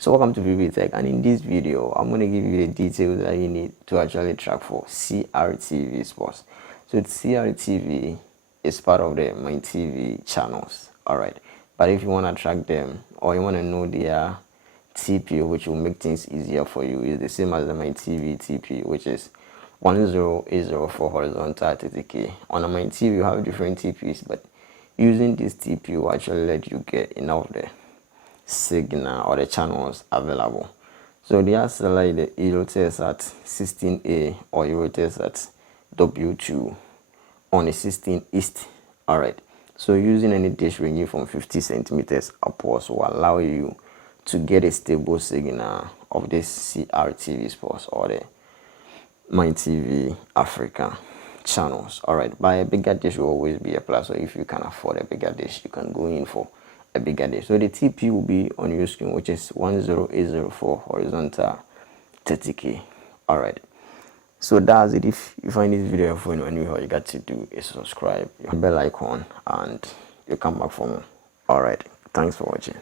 So welcome to Pbteck, and in this video I'm going to give you the details that you need to actually track for CRTV sports. So CRTV is part of the My TV channels, alright, but if you want to track them or you want to know their TP, which will make things easier for you, is the same as the My TV TP, which is 10804 horizontal 30K. On the My TV you have different TPs, but using this TP will actually let you get enough of the signal or the channels available. So they are select the rotates at 16A or rotates at W2 on a 16 east. Alright, so using any dish ranging from 50 centimeters upwards will allow you to get a stable signal of this CRTV sports or the My TV Africa channels. Alright, but a bigger dish will always be a plus, so if you can afford a bigger dish you can go in for a bigger dish. So the TP will be on your screen, which is 10804 horizontal 30K. Alright, so that's it. If you find this video helpful and all you got to do is subscribe, your bell icon, and you come back for more. Alright, thanks for watching.